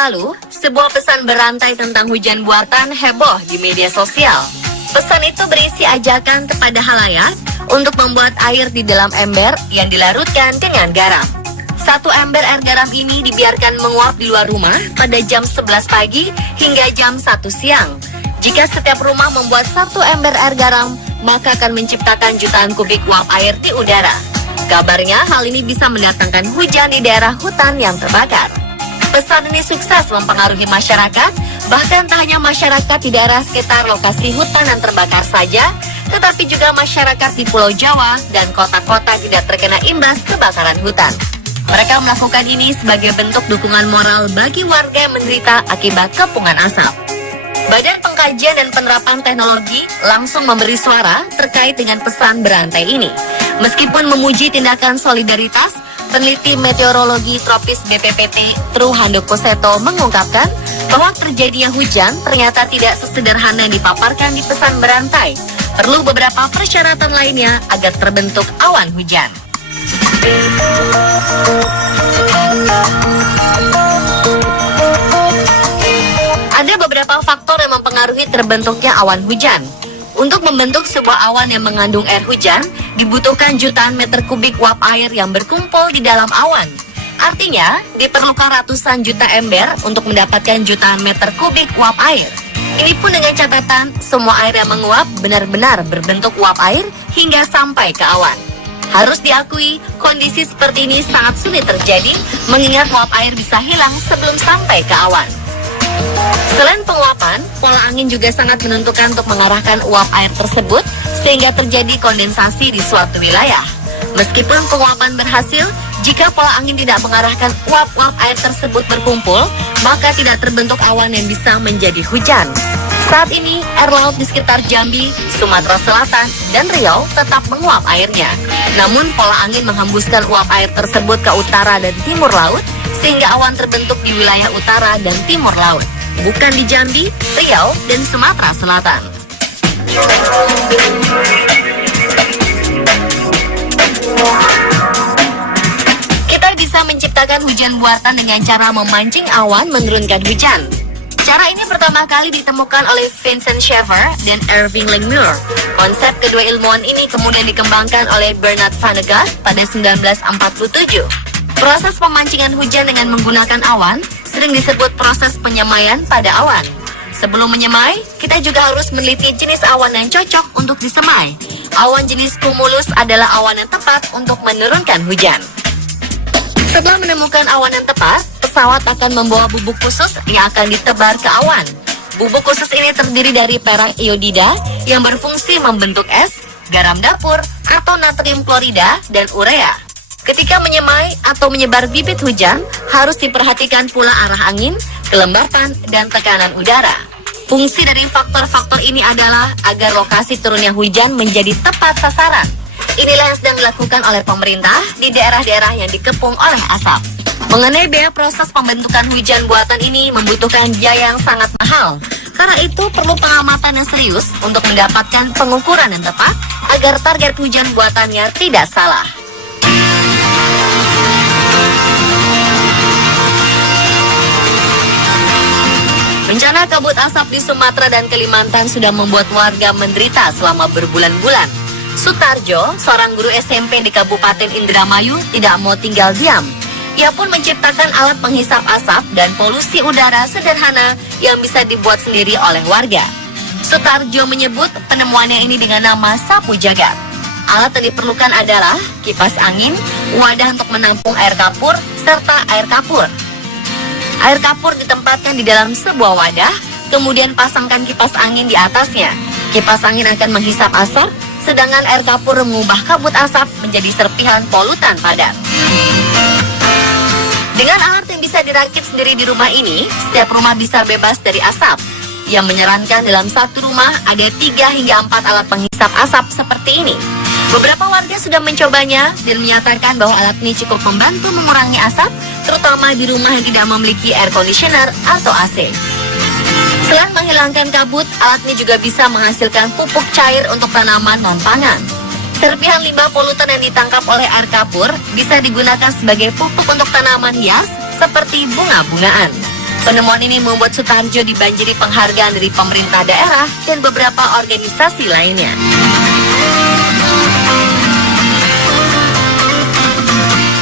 lalu, sebuah pesan berantai tentang hujan buatan heboh di media sosial. Pesan itu berisi ajakan kepada halayak untuk membuat air di dalam ember yang dilarutkan dengan garam. Satu ember air garam ini dibiarkan menguap di luar rumah pada jam 11 pagi hingga jam 1 siang. Jika setiap rumah membuat satu ember air garam, maka akan menciptakan jutaan kubik uap air di udara. Kabarnya hal ini bisa mendatangkan hujan di daerah hutan yang terbakar. Pesan ini sukses mempengaruhi masyarakat, bahkan tak hanya masyarakat di daerah sekitar lokasi hutan yang terbakar saja, tetapi juga masyarakat di Pulau Jawa dan kota-kota tidak terkena imbas kebakaran hutan. Mereka melakukan ini sebagai bentuk dukungan moral bagi warga yang menderita akibat kepungan asap. Badan Pengkajian dan Penerapan Teknologi langsung memberi suara terkait dengan pesan berantai ini. Meskipun memuji tindakan solidaritas, peneliti meteorologi tropis BPPT Tru Handoko Seto mengungkapkan bahwa terjadinya hujan ternyata tidak sesederhana yang dipaparkan di pesan berantai. Perlu beberapa persyaratan lainnya agar terbentuk awan hujan. Ada beberapa faktor yang mempengaruhi terbentuknya awan hujan. Untuk membentuk sebuah awan yang mengandung air hujan, dibutuhkan jutaan meter kubik uap air yang berkumpul di dalam awan. Artinya, diperlukan ratusan juta ember untuk mendapatkan jutaan meter kubik uap air. Ini pun dengan catatan, semua air yang menguap benar-benar berbentuk uap air hingga sampai ke awan. Harus diakui, kondisi seperti ini sangat sulit terjadi, mengingat uap air bisa hilang sebelum sampai ke awan. Selain penguapan, pola angin juga sangat menentukan untuk mengarahkan uap air tersebut sehingga terjadi kondensasi di suatu wilayah. Meskipun penguapan berhasil, jika pola angin tidak mengarahkan uap-uap air tersebut berkumpul, maka tidak terbentuk awan yang bisa menjadi hujan. Saat ini, air laut di sekitar Jambi, Sumatera Selatan, dan Riau tetap menguap airnya. Namun, pola angin menghembuskan uap air tersebut ke utara dan timur laut, sehingga awan terbentuk di wilayah utara dan timur laut, bukan di Jambi, Riau, dan Sumatera Selatan. Kita bisa menciptakan hujan buatan dengan cara memancing awan menurunkan hujan. Cara ini pertama kali ditemukan oleh Vincent Schaeffer dan Irving Langmuir. Konsep kedua ilmuwan ini kemudian dikembangkan oleh Bernard Vanegas pada 1947. Proses pemancingan hujan dengan menggunakan awan sering disebut proses penyemaian pada awan. Sebelum menyemai, kita juga harus meneliti jenis awan yang cocok untuk disemai. Awan jenis cumulus adalah awan yang tepat untuk menurunkan hujan. Setelah menemukan awan yang tepat, pesawat akan membawa bubuk khusus yang akan ditebar ke awan. Bubuk khusus ini terdiri dari perak iodida yang berfungsi membentuk es, garam dapur, atau natrium klorida, dan urea. Ketika menyemai atau menyebar bibit hujan, harus diperhatikan pula arah angin, kelembapan, dan tekanan udara. Fungsi dari faktor-faktor ini adalah agar lokasi turunnya hujan menjadi tepat sasaran. Inilah yang sedang dilakukan oleh pemerintah di daerah-daerah yang dikepung oleh asap. Mengenai biaya proses pembentukan hujan buatan ini membutuhkan biaya yang sangat mahal. Karena itu perlu pengamatan yang serius untuk mendapatkan pengukuran yang tepat agar target hujan buatannya tidak salah. Bencana kabut asap di Sumatera dan Kalimantan sudah membuat warga menderita selama berbulan-bulan. Sutarjo, seorang guru SMP di Kabupaten Indramayu, tidak mau tinggal diam. Ia pun menciptakan alat penghisap asap dan polusi udara sederhana yang bisa dibuat sendiri oleh warga. Sutarjo menyebut penemuannya ini dengan nama sapu jagat. Alat yang diperlukan adalah kipas angin, wadah untuk menampung air kapur, serta air kapur. Air kapur ditempatkan di dalam sebuah wadah, kemudian pasangkan kipas angin di atasnya. Kipas angin akan menghisap asap, sedangkan air kapur mengubah kabut asap menjadi serpihan polutan padat. Dengan alat yang bisa dirakit sendiri di rumah ini, setiap rumah bisa bebas dari asap. Yang menyarankan dalam satu rumah ada 3 hingga 4 alat penghisap asap seperti ini. Beberapa warga sudah mencobanya dan menyatakan bahwa alat ini cukup membantu mengurangi asap, terutama di rumah yang tidak memiliki air conditioner atau AC. Selain menghilangkan kabut, alat ini juga bisa menghasilkan pupuk cair untuk tanaman non-pangan. Serpihan limbah polutan yang ditangkap oleh air kapur bisa digunakan sebagai pupuk untuk tanaman hias seperti bunga-bungaan. Penemuan ini membuat Sutarjo dibanjiri penghargaan dari pemerintah daerah dan beberapa organisasi lainnya.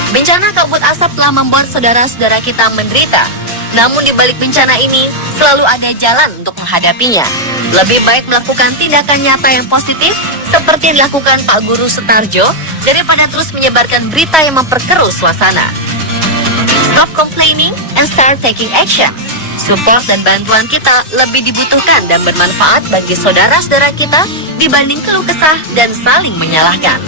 Bencana kabut asap telah membuat saudara-saudara kita menderita. Namun di balik bencana ini, selalu ada jalan untuk menghadapinya. Lebih baik melakukan tindakan nyata yang positif, seperti yang dilakukan Pak Guru Sutarjo, daripada terus menyebarkan berita yang memperkeruh suasana. Stop complaining and start taking action. Support dan bantuan kita lebih dibutuhkan dan bermanfaat bagi saudara-saudara kita dibanding keluh kesah dan saling menyalahkan.